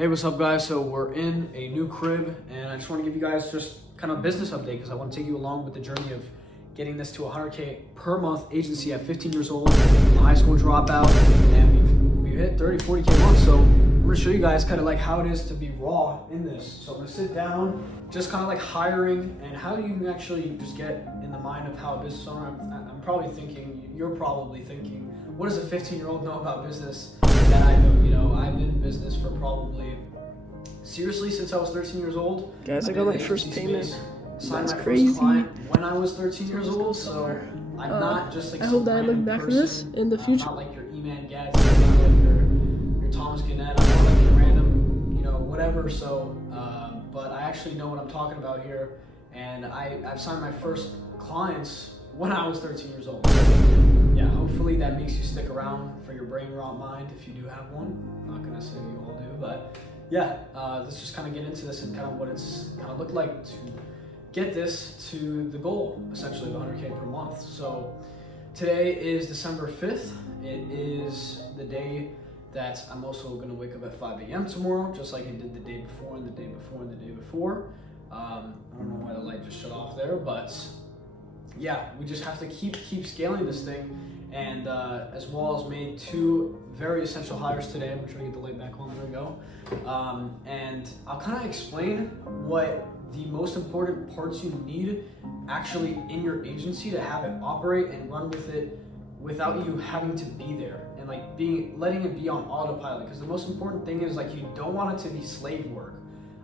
Hey, what's up guys? So we're in a new crib and I just want to give you guys just kind of a business update because I want to take you along with the journey of getting this to 100K per month agency at 15 years old, I'm a high school dropout, and we've hit 30, 40K months. So I'm going to show you guys kind of like how it is to be raw in this. So I'm going to sit down, just kind of like hiring and how you can actually just get in the mind of how a business owner, I'm probably thinking, you're probably thinking, what does a 15-year-old know about business that I know? You know, I've been in business for probably, seriously, since I was 13 years old. Guys, I got my first payment. Signed That's my crazy. first client when I was 13 years old, so I'm not just like I some hope that I look random back at person. this in the future. I'm not like your E-Man Gadsby, I'm not like your Thomas Gannett, I'm not like your random, you know, whatever. So, but I actually know what I'm talking about here, and I've signed my first clients when I was 13 years old. Yeah, hopefully that makes you stick around for your brain rot mind if you do have one. I'm not gonna say you all do, but yeah, let's just kind of get into this and kind of what it's kind of looked like to get this to the goal, essentially of 100K per month. So today is December 5th. It is the day that I'm also gonna wake up at 5 a.m. tomorrow, just like I did the day before and the day before and the day before. I don't know why the light just shut off there, but yeah, we just have to keep scaling this thing, and as well as made two very essential hires today. I'm gonna try to get the light back on. There we go. And I'll kind of explain what the most important parts you need actually in your agency to have it operate and run with it without you having to be there, and like letting it be on autopilot. Because the most important thing is like you don't want it to be slave work.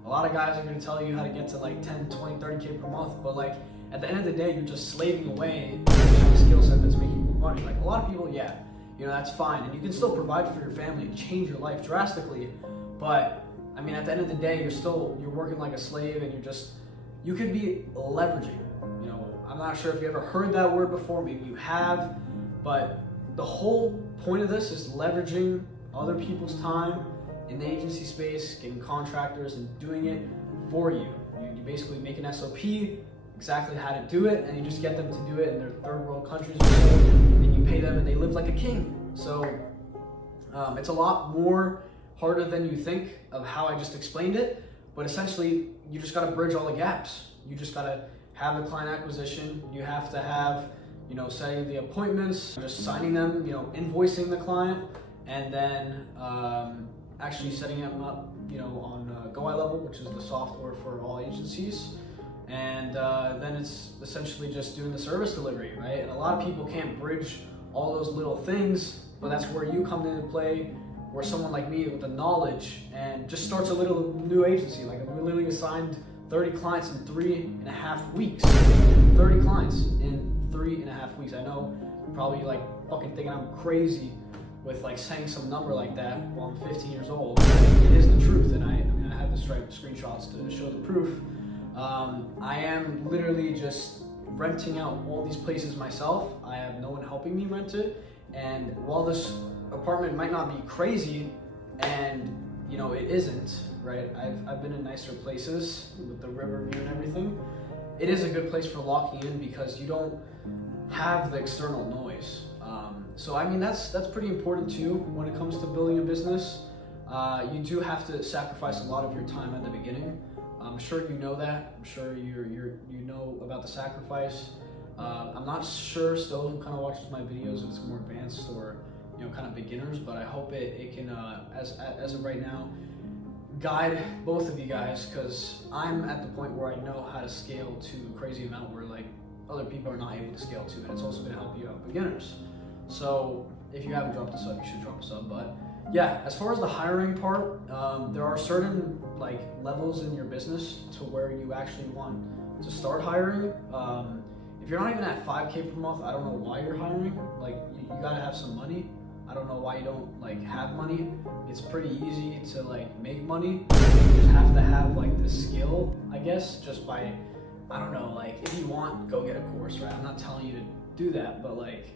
A lot of guys are going to tell you how to get to like 10, 20, 30K per month, but like at the end of the day, you're just slaving away a skill set that's making you money. Like a lot of people, yeah, you know, that's fine. And you can still provide for your family and change your life drastically. But I mean, at the end of the day, you're working like a slave, and you could be leveraging. You know, I'm not sure if you ever heard that word before, maybe you have, but the whole point of this is leveraging other people's time in the agency space, getting contractors and doing it for you. You basically make an SOP, exactly how to do it, and you just get them to do it in their third world countries or so, and you pay them and they live like a king. So it's a lot more harder than you think of how I just explained it, but essentially you just got to bridge all the gaps. You just got to have the client acquisition, you have to have, you know, setting the appointments, just signing them, you know, invoicing the client, and then actually setting them up, you know, on GoILevel, which is the software for all agencies. And then it's essentially just doing the service delivery, right? And a lot of people can't bridge all those little things, but that's where you come into play, where someone like me with the knowledge and just starts a little new agency. Like I literally assigned 30 clients in 3.5 weeks. 30 clients in 3.5 weeks. I know you're probably like fucking thinking I'm crazy with like saying some number like that while I'm 15 years old. It is the truth, and I mean I have the screenshots to show the proof. I am literally just renting out all these places myself. I have no one helping me rent it, and while this apartment might not be crazy, and you know it isn't, right? I've been in nicer places with the river view and everything. It is a good place for locking in because you don't have the external noise. So I mean that's pretty important too when it comes to building a business. You do have to sacrifice a lot of your time at the beginning. I'm sure you know that. I'm sure you know about the sacrifice. I'm not sure still who kind of watches my videos if it's more advanced or, you know, kind of beginners, but I hope it can as of right now guide both of you guys, because I'm at the point where I know how to scale to a crazy amount where like other people are not able to scale to, and it's also going to help you out beginners. So if you haven't dropped a sub, you should drop a sub. But yeah, as far as the hiring part, there are certain like levels in your business to where you actually want to start hiring. If you're not even at 5K per month, I don't know why you're hiring. Like you gotta have some money. I don't know why you don't like have money. It's pretty easy to like make money. You just have to have like the skill, I guess, just by, I don't know, like if you want, go get a course, right? I'm not telling you to do that, but like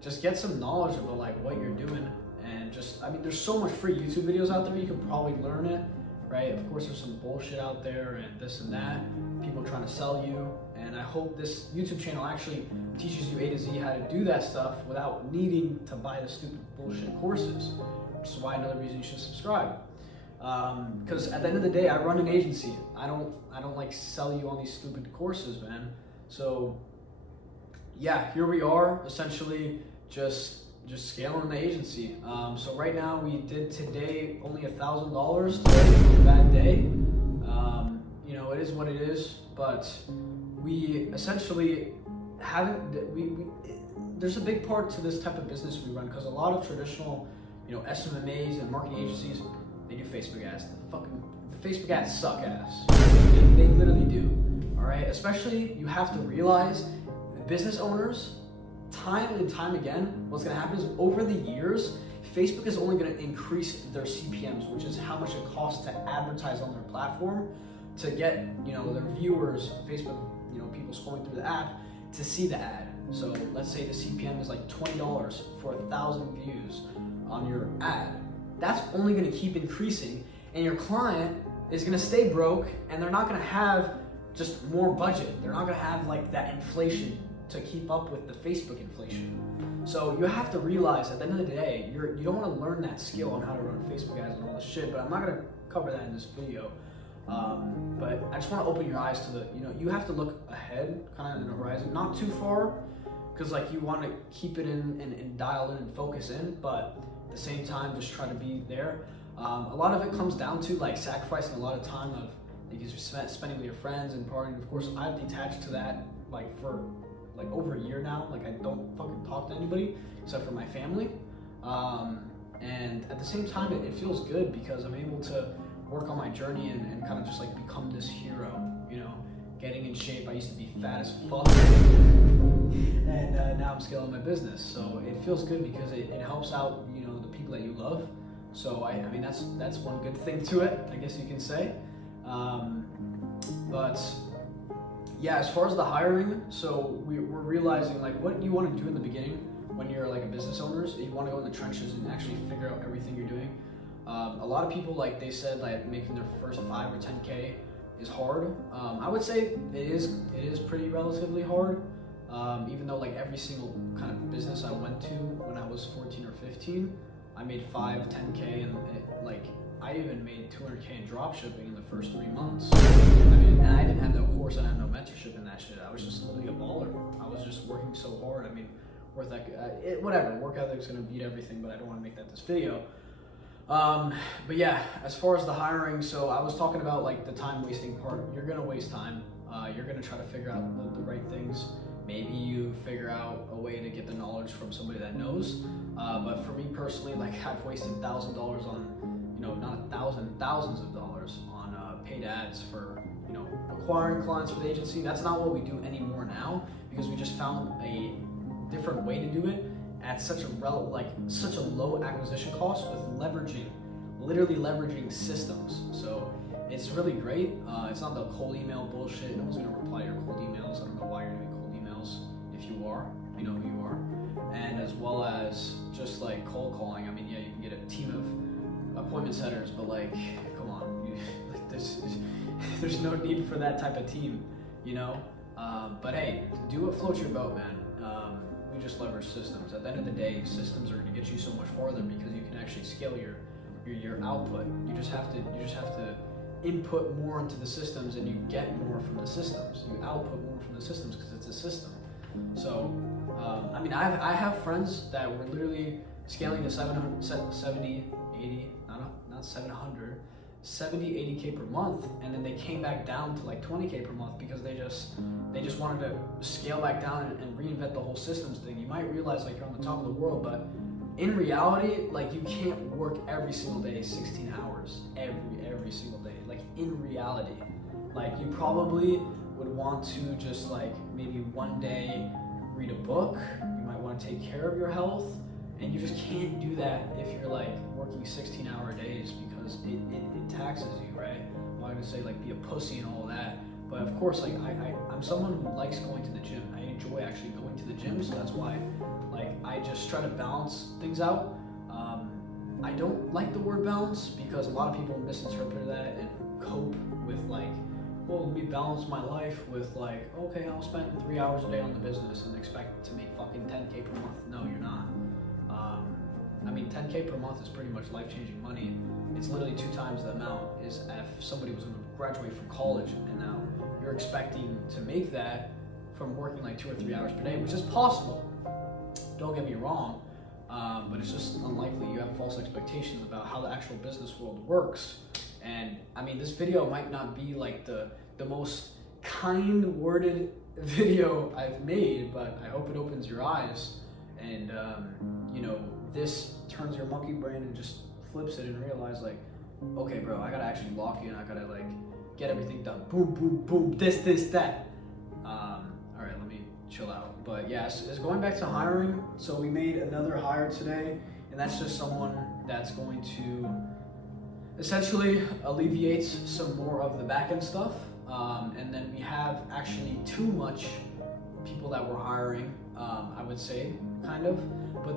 just get some knowledge about like what you're doing. And just, I mean, there's so much free YouTube videos out there, you can probably learn it, right? Of course, there's some bullshit out there and this and that, people trying to sell you. And I hope this YouTube channel actually teaches you A to Z how to do that stuff without needing to buy the stupid bullshit courses, which is why another reason you should subscribe. Because at the end of the day, I run an agency. I don't like sell you on these stupid courses, man. So yeah, here we are, essentially just scaling the agency. So right now we did today only $1,000 today, bad day. You know, it is what it is, but we essentially haven't, there's a big part to this type of business we run, because a lot of traditional, you know, SMMAs and marketing agencies, they do Facebook ads. The Facebook ads suck ass. They literally do. All right. Especially, you have to realize, business owners, time and time again, what's going to happen is over the years, Facebook is only going to increase their CPMs, which is how much it costs to advertise on their platform, to get, you know, their viewers, Facebook, you know, people scrolling through the app to see the ad. So let's say the CPM is like $20 for 1,000 views on your ad. That's only going to keep increasing, and your client is going to stay broke, and they're not going to have just more budget. They're not going to have like that inflation to keep up with the Facebook inflation. So you have to realize at the end of the day, you don't want to learn that skill on how to run Facebook ads and all this shit, but I'm not going to cover that in this video. But I just want to open your eyes to the, you know, you have to look ahead, kind of in the horizon, not too far, because like you want to keep it in and dial in and focus in, but at the same time, just try to be there. A lot of it comes down to like sacrificing a lot of time of like you spending with your friends and partying. Of course, I've detached to that like for like over a year now. Like I don't fucking talk to anybody except for my family. And at the same time, it feels good because I'm able to work on my journey and kind of just like become this hero, you know, getting in shape. I used to be fat as fuck, and now I'm scaling my business. So it feels good because it helps out, you know, the people that you love. So I mean, that's one good thing to it, I guess you can say. But yeah, as far as the hiring, so we're realizing like what you want to do in the beginning when you're like a business owner. So you want to go in the trenches and actually figure out everything you're doing. A lot of people, like they said, like making their first 5 or 10K is hard. I would say it is pretty relatively hard. Even though like every single kind of business I went to when I was 14 or 15, I made 5, 10K, and like I even made 200K in drop shipping in the first 3 months. I mean, and I didn't have no course, I didn't have no mentorship in that shit. I was just literally a baller. I was just working so hard. I mean, whatever, work ethic's gonna beat everything, but I don't want to make that this video. But yeah, as far as the hiring, so I was talking about like the time wasting part. You're gonna waste time. You're gonna try to figure out the right things. Maybe you figure out a way to get the knowledge from somebody that knows. But for me personally, like I've wasted $1,000 on, you know, not thousands of dollars on paid ads for, you know, acquiring clients for the agency. That's not what we do anymore now, because we just found a different way to do it at such a low acquisition cost with literally leveraging systems. So it's really great. It's not the cold email bullshit. No one's gonna reply to your cold emails. I don't know why you're doing cold emails. If you are, you know who you are. And as well as just like cold calling. I mean, yeah, you can get a team of appointment setters, but like, come on, there's no need for that type of team, you know. But hey, do what floats your boat, man. We just leverage systems. At the end of the day, systems are going to get you so much farther because you can actually scale your output. You just have to input more into the systems, and you get more from the systems. You output more from the systems because it's a system. So, I mean, I have friends that were literally scaling to 70, 80, not 700, 70, 80K per month, and then they came back down to like 20K per month because they just wanted to scale back down and reinvent the whole systems thing. You might realize like you're on the top of the world, but in reality, like you can't work every single day 16 hours every single day. Like in reality, like you probably would want to just like maybe one day read a book. You might want to take care of your health, and you just can't do that if you're like working 16-hour days because it taxes you, right? I'm not gonna say like be a pussy and all of that, but of course, like I'm someone who likes going to the gym. I enjoy actually going to the gym, so that's why like I just try to balance things out. I don't like the word balance because a lot of people misinterpret that and cope with like, well, let me balance my life with like, okay, I'll spend 3 hours a day on the business and expect to make fucking 10K per month. No, you're not. I mean, 10K per month is pretty much life-changing money. It's literally 2 times the amount is if somebody was going to graduate from college, and now you're expecting to make that from working like 2 or 3 hours per day, which is possible. Don't get me wrong, but it's just unlikely. You have false expectations about how the actual business world works. And I mean, this video might not be like the most kind-worded video I've made, but I hope it opens your eyes, and you know, this turns your monkey brain and just flips it and realize like, okay, bro, I gotta actually lock in. I gotta like get everything done. Boom, boom, boom. This, that. All right, let me chill out. But yeah, it's going back to hiring. So we made another hire today, and that's just someone that's going to essentially alleviate some more of the back end stuff. And then we have actually too much people that we're hiring, I would say, kind of. But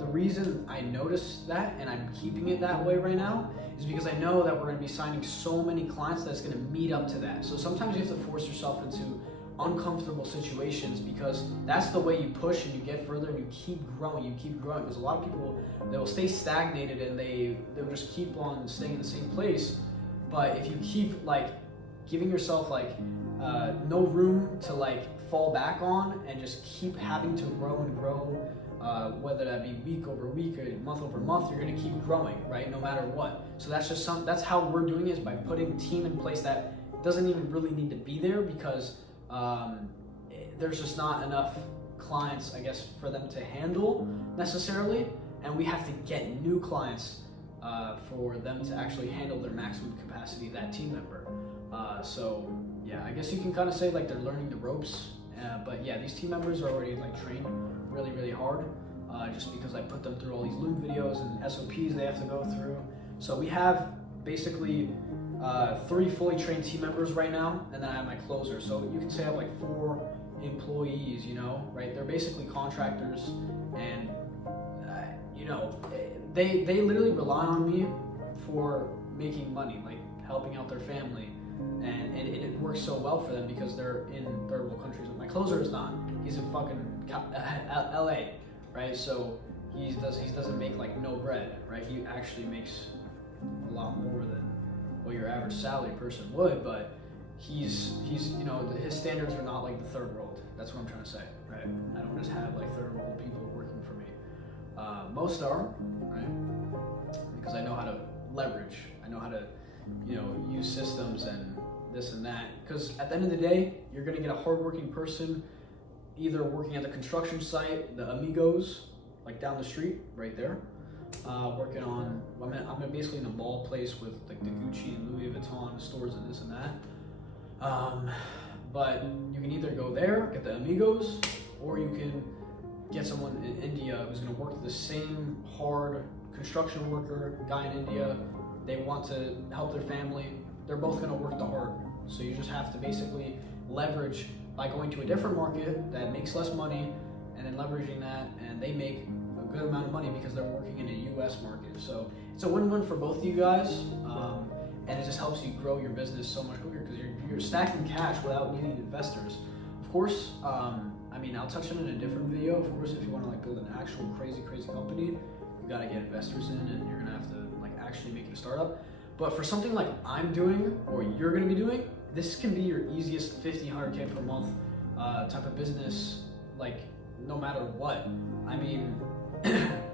the reason I noticed that, and I'm keeping it that way right now, is because I know that we're going to be signing so many clients that's going to meet up to that. So sometimes you have to force yourself into uncomfortable situations, because that's the way you push and you get further and you keep growing. Because a lot of people, they will stay stagnated and they'll just keep on staying in the same place. But if you keep like giving yourself like no room to like fall back on, and just keep having to grow and grow, whether that be week over week or month over month, you're going to keep growing, right? No matter what. So that's just that's how we're doing it, is by putting a team in place that doesn't even really need to be there, because there's just not enough clients, I guess, for them to handle necessarily, and we have to get new clients for them to actually handle their maximum capacity, that team member. So yeah, I guess you can kind of say like they're learning the ropes, but yeah, these team members are already like trained really hard, just because I put them through all these Loom videos and SOPs they have to go through. So we have basically 3 fully trained team members right now, and then I have my closer. So you can say I have like 4 employees, you know, right? They're basically contractors, and you know, they literally rely on me for making money, like helping out their family, and it works so well for them because they're in third world countries. My closer is not. He's in fucking LA, right? So he doesn't make like no bread, right? He actually makes a lot more than what your average salary person would, but he's you know, his standards are not like the third world. That's what I'm trying to say, right? I don't just have like third world people working for me. Most are, right? Because I know how to leverage. I know how to, you know, use systems and this and that. Because at the end of the day, you're gonna get a hardworking person, either working at the construction site, the Amigos, like down the street, right there. Working on, I'm basically in a mall place with like the Gucci and Louis Vuitton stores and this and that. But you can either go there, get the Amigos, or you can get someone in India who's going to work the same hard construction worker guy in India. They want to help their family. They're both going to work the hard. So you just have to basically leverage by going to a different market that makes less money, and then leveraging that, and they make a good amount of money because they're working in a US market. So it's a win-win for both of you guys, and it just helps you grow your business so much quicker because you're stacking cash without needing investors. Of course, I mean, I'll touch on it in a different video. Of course, if you want to like build an actual crazy company, you gotta get investors in, and you're gonna have to like actually make it a startup. But for something like I'm doing, or you're gonna be doing, this can be your easiest 50, 100K per month type of business, like no matter what. I mean,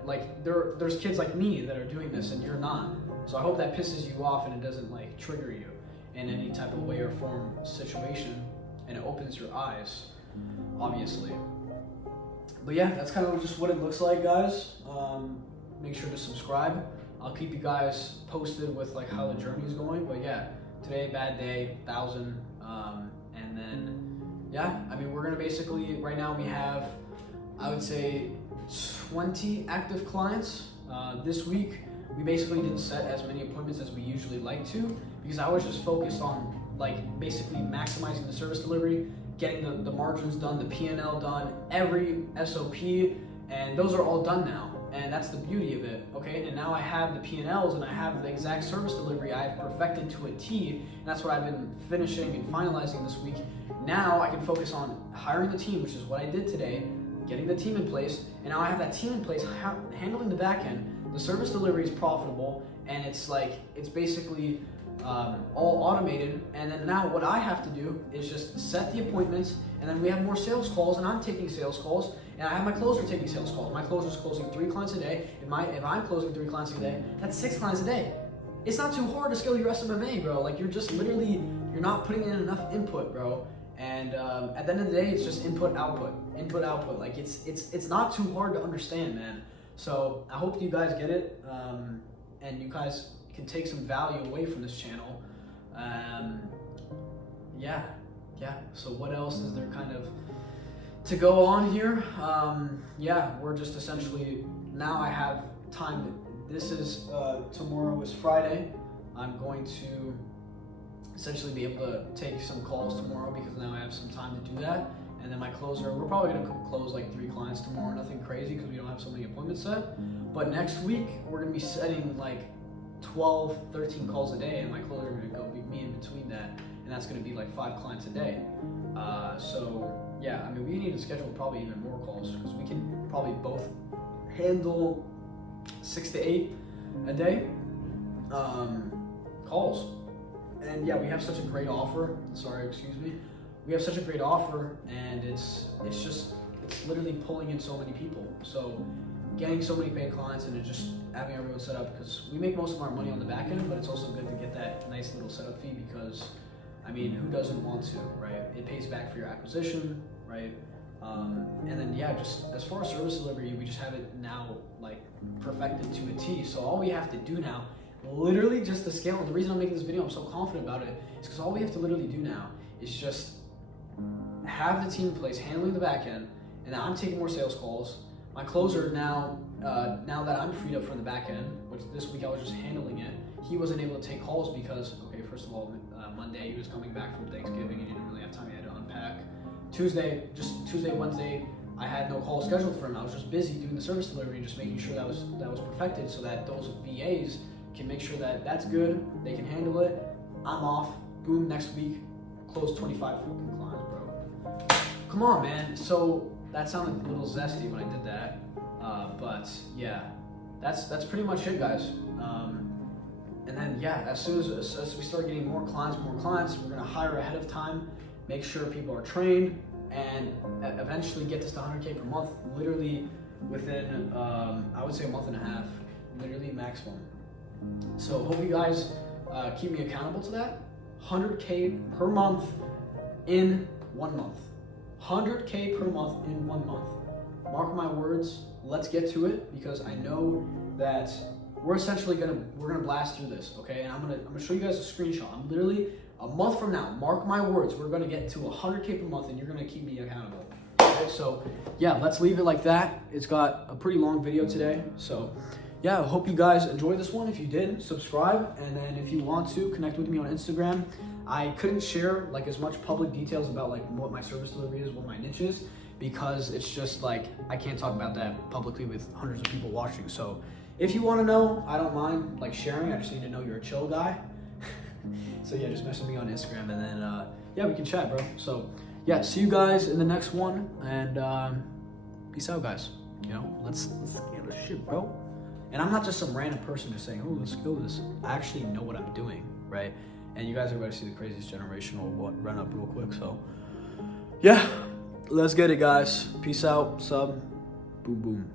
like there's kids like me that are doing this and you're not. So I hope that pisses you off and it doesn't like trigger you in any type of way or form situation, and it opens your eyes, obviously. But yeah, that's kind of just what it looks like, guys. Make sure to subscribe. I'll keep you guys posted with like how the journey is going. But yeah, today, bad day, 1,000. And then, yeah, I mean, we're gonna basically, right now we have, I would say 20 active clients. This week, we basically didn't set as many appointments as we usually like to, because I was just focused on like basically maximizing the service delivery, getting the margins done, the P&L done, every SOP, and those are all done now. And that's the beauty of it, okay? And now I have the P&Ls and I have the exact service delivery I've perfected to a T, and that's what I've been finishing and finalizing this week. Now I can focus on hiring the team, which is what I did today, getting the team in place, and now I have that team in place handling the back end. The service delivery is profitable, and it's basically all automated. And then now what I have to do is just set the appointments, and then we have more sales calls, and I'm taking sales calls, and I have my closer taking sales calls. My closer's closing 3 clients a day. If I'm closing 3 clients a day, that's 6 clients a day. It's not too hard to scale your SMMA, bro. Like, you're just literally, you're not putting in enough input, bro. And at the end of the day, it's just input, output. Like, it's not too hard to understand, man. So I hope you guys get it, and you guys can take some value away from this channel. Yeah. So what else is there kind of to go on here? Yeah, we're just essentially, now I have time. This is, tomorrow is Friday. I'm going to essentially be able to take some calls tomorrow because now I have some time to do that. And then my closer, we're probably gonna close like 3 clients tomorrow, nothing crazy because we don't have so many appointments set. But next week, we're gonna be setting like 12, 13 calls a day, and my closer are gonna go be me in between that, and that's gonna be like 5 clients a day. So yeah, I mean, we need to schedule probably even more calls because we can probably both handle 6 to 8 a day calls. And yeah, we have such a great offer. We have such a great offer, and it's literally pulling in so many people. So getting so many paid clients and just having everyone set up, because we make most of our money on the back end, but it's also good to get that nice little setup fee because, I mean, who doesn't want to, right? It pays back for your acquisition, right? And then yeah, just as far as service delivery, we just have it now like perfected to a T. So all we have to do now, literally just to scale, and the reason I'm making this video, I'm so confident about it, is because all we have to literally do now is just have the team in place handling the back end, and now I'm taking more sales calls. My closer now that I'm freed up from the back end, which this week I was just handling it, he wasn't able to take calls because, okay, first of all, Monday he was coming back from Thanksgiving, he didn't really have time, he had to unpack. Tuesday, Wednesday, I had no call scheduled for him. I was just busy doing the service delivery and just making sure that was perfected so that those VAs can make sure that that's good, they can handle it. I'm off, boom, next week, close 25 fucking clients, bro. Come on, man. So that sounded a little zesty when I did that, but yeah, that's pretty much it, guys. And then yeah, as soon as we start getting more clients, we're gonna hire ahead of time, make sure people are trained, and eventually get this to 100K per month, literally within, I would say a month and a half, literally maximum. So hope you guys keep me accountable to that. 100K per month in 1 month. 100K per month in 1 month. Mark my words, let's get to it, because I know that we're essentially gonna blast through this, okay? And I'm gonna show you guys a screenshot. I'm literally, a month from now, mark my words, we're gonna get to 100K per month, and you're gonna keep me accountable. Okay, so yeah, let's leave it like that. It's got a pretty long video today, so yeah, I hope you guys enjoyed this one. If you did, subscribe, and then if you want to, connect with me on Instagram. I couldn't share like as much public details about like what my service delivery is, what my niche is, because it's just like, I can't talk about that publicly with hundreds of people watching. So if you want to know, I don't mind like sharing. I just need to know you're a chill guy. So yeah, just message me on Instagram, and then yeah, we can chat, bro. So yeah, see you guys in the next one, and peace out, guys. You know, let's get this shit, bro. And I'm not just some random person just saying, oh, let's go this. I actually know what I'm doing, right? And you guys are about to see the craziest generational run up real quick. So yeah, let's get it, guys. Peace out, sub, boom, boom.